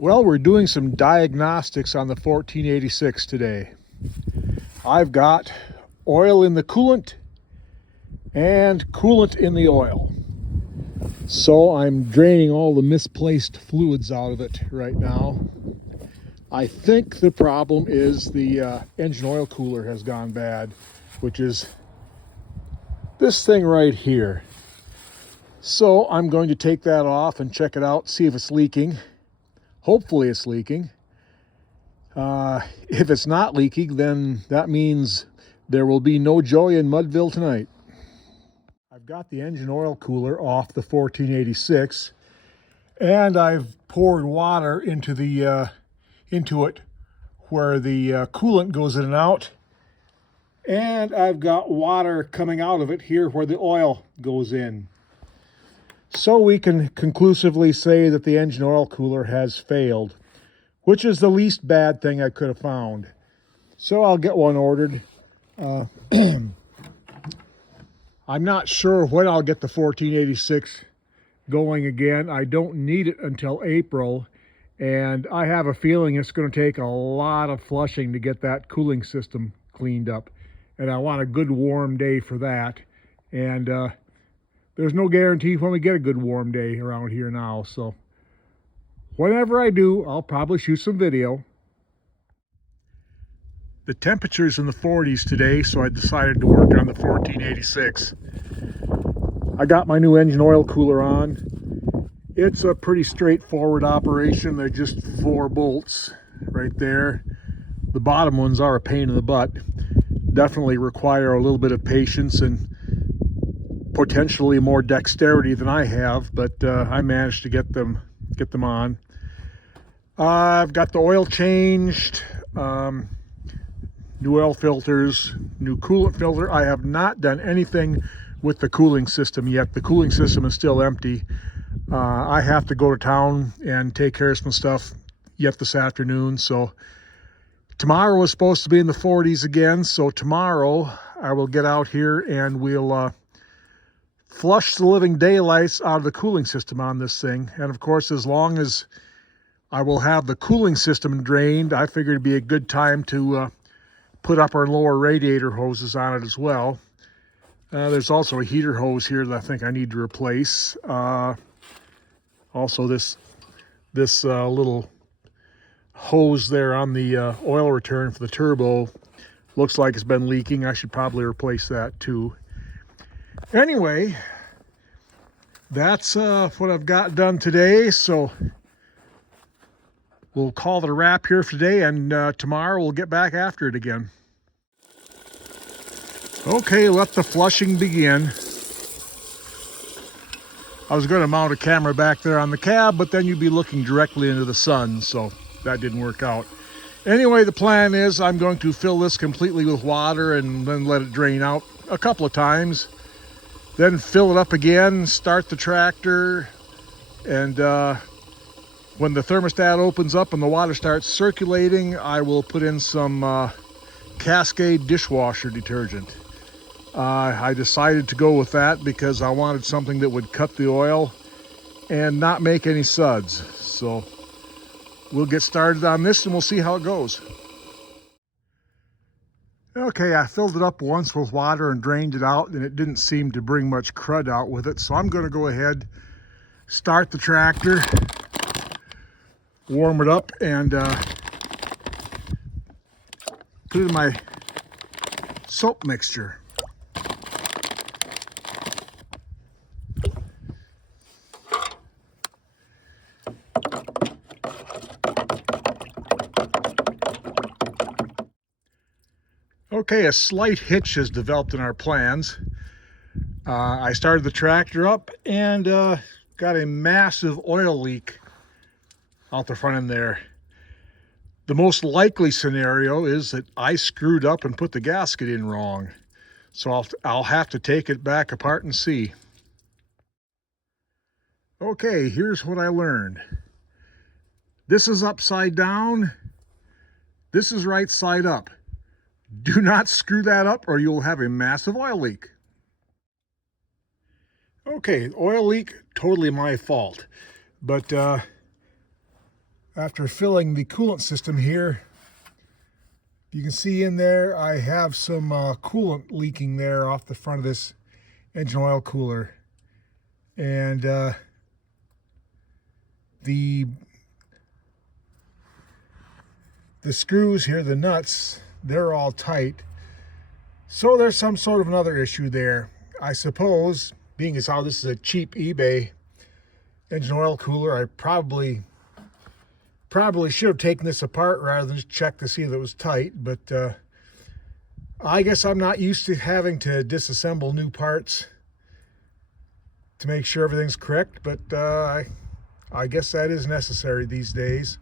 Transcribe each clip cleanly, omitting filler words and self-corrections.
Well, we're doing some diagnostics on the 1486 today. I've got oil in the coolant and coolant in the oil. So I'm draining all the misplaced fluids out of it right now. I think the problem is the engine oil cooler has gone bad, which is this thing right here. So I'm going to take that off and check it out, see if it's leaking. Hopefully it's leaking. If it's not leaking, then that means there will be no joy in Mudville tonight. I've got the engine oil cooler off the 1486, and I've poured water into it where the coolant goes in and out, and I've got water coming out of it here where the oil goes in. So we can conclusively say that the engine oil cooler has failed, which is the least bad thing I could have found. So I'll get one ordered. I'm not sure when I'll get the 1486 going again. I don't need it until April, and I have a feeling it's going to take a lot of flushing to get that cooling system cleaned up. And I want a good warm day for that. And there's no guarantee when we get a good warm day around here now. So whenever I do, I'll probably shoot some video. The temperature's in the 40s today, so I decided to work on the 1486. I got my new engine oil cooler on. It's a pretty straightforward operation. They're just 4 bolts right there. The bottom ones are a pain in the butt. Definitely require a little bit of patience and potentially more dexterity than I have, but I managed to get them on. I've got the oil changed, new oil filters, new coolant filter. I have not done anything with the cooling system yet. The cooling system is still empty. I have to go to town and take care of some stuff yet this afternoon. So tomorrow was supposed to be in the 40s again. So tomorrow I will get out here and we'll flush the living daylights out of the cooling system on this thing. And of course, as long as I will have the cooling system drained, I figured it'd be a good time to put upper and lower radiator hoses on it as well. There's also a heater hose here that I think I need to replace. Also this little hose there on the oil return for the turbo looks like it's been leaking. I should probably replace that too. Anyway, that's what I've got done today. So we'll call it a wrap here for today, and tomorrow we'll get back after it again. Okay, let the flushing begin. I was going to mount a camera back there on the cab, but then you'd be looking directly into the sun, so that didn't work out. Anyway, the plan is I'm going to fill this completely with water and then let it drain out a couple of times. Then fill it up again, start the tractor, and when the thermostat opens up and the water starts circulating, I will put in some Cascade dishwasher detergent. I decided to go with that because I wanted something that would cut the oil and not make any suds. So we'll get started on this and we'll see how it goes. Okay, I filled it up once with water and drained it out, and it didn't seem to bring much crud out with it. So I'm going to go ahead, start the tractor, warm it up, and put it in my soap mixture. Okay, a slight hitch has developed in our plans. I started the tractor up and got a massive oil leak out the front end there. The most likely scenario is that I screwed up and put the gasket in wrong. So I'll have to take it back apart and see. Okay, here's what I learned. This is upside down. This is right side up. Do not screw that up or you'll have a massive oil leak. Okay, oil leak, totally my fault. But After filling the coolant system here, you can see in there I have some coolant leaking there off the front of this engine oil cooler. And the screws here, the nuts, they're all tight. So there's some sort of another issue there. I suppose, being as how this is a cheap eBay engine oil cooler, I probably should have taken this apart rather than just check to see if it was tight. But I guess I'm not used to having to disassemble new parts to make sure everything's correct, but I guess that is necessary these days.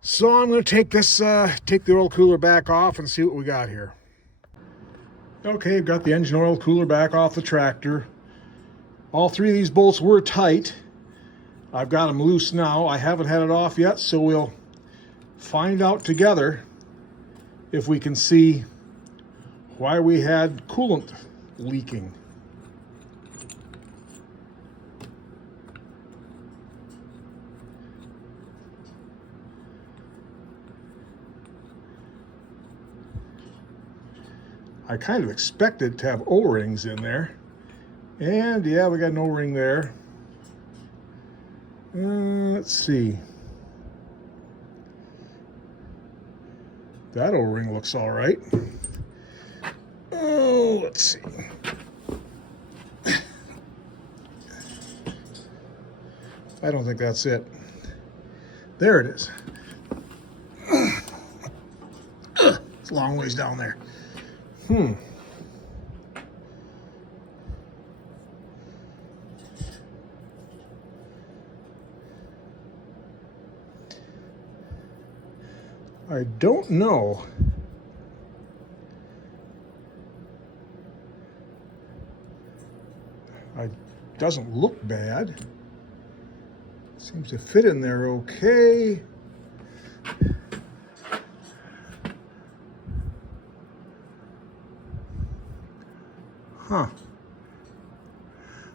So I'm going to take the oil cooler back off and see what we got here. Okay, I've got the engine oil cooler back off the tractor. All three of these bolts were tight. I've got them loose now. I haven't had it off yet, so we'll find out together if we can see why we had coolant leaking. I kind of expected to have O-rings in there. And yeah, we got an O-ring there. Let's see. That O-ring looks all right. Oh, let's see. I don't think that's it. There it is. It's a long ways down there. I don't know. It doesn't look bad. Seems to fit in there okay.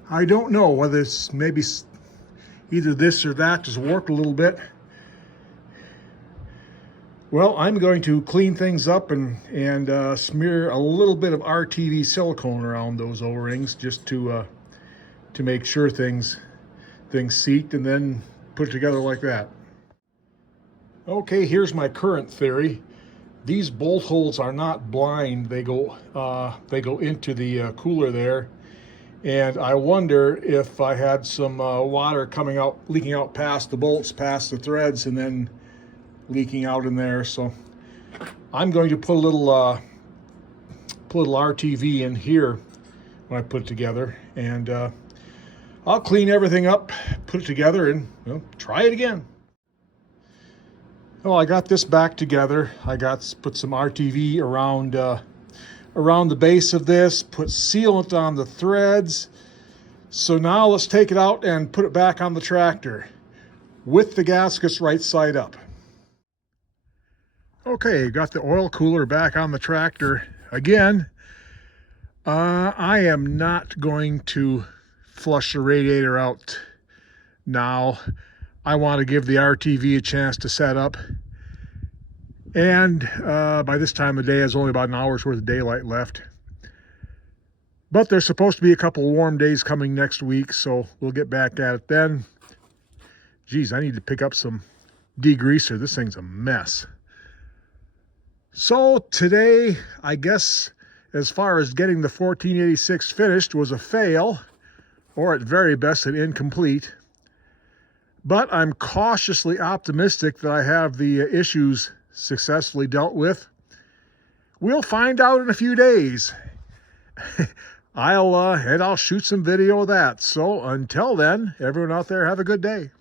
I don't know whether it's maybe either this or that just warped a little bit. Well, I'm going to clean things up and smear a little bit of RTV silicone around those O-rings just to make sure things seat, and then put it together like that. Okay, here's my current theory. These bolt holes are not blind. They go into the cooler there, and I wonder if I had some water leaking out past the bolts, past the threads, and then leaking out in there. So I'm going to put a little RTV in here when I put it together, and I'll clean everything up, put it together, and try it again. Well, I got this back together. Put some RTV around the base of this, put sealant on the threads. So now let's take it out and put it back on the tractor with the gaskets right side up. Okay, got the oil cooler back on the tractor again. I am not going to flush the radiator out now. I want to give the RTV a chance to set up. And by this time of day, there's only about an hour's worth of daylight left. But there's supposed to be a couple warm days coming next week, so we'll get back at it then. Geez, I need to pick up some degreaser. This thing's a mess. So today, I guess, as far as getting the 1486 finished, was a fail, or at very best an incomplete. But I'm cautiously optimistic that I have the issues successfully dealt with. We'll find out in a few days. I'll shoot some video of that. So until then, everyone out there, have a good day.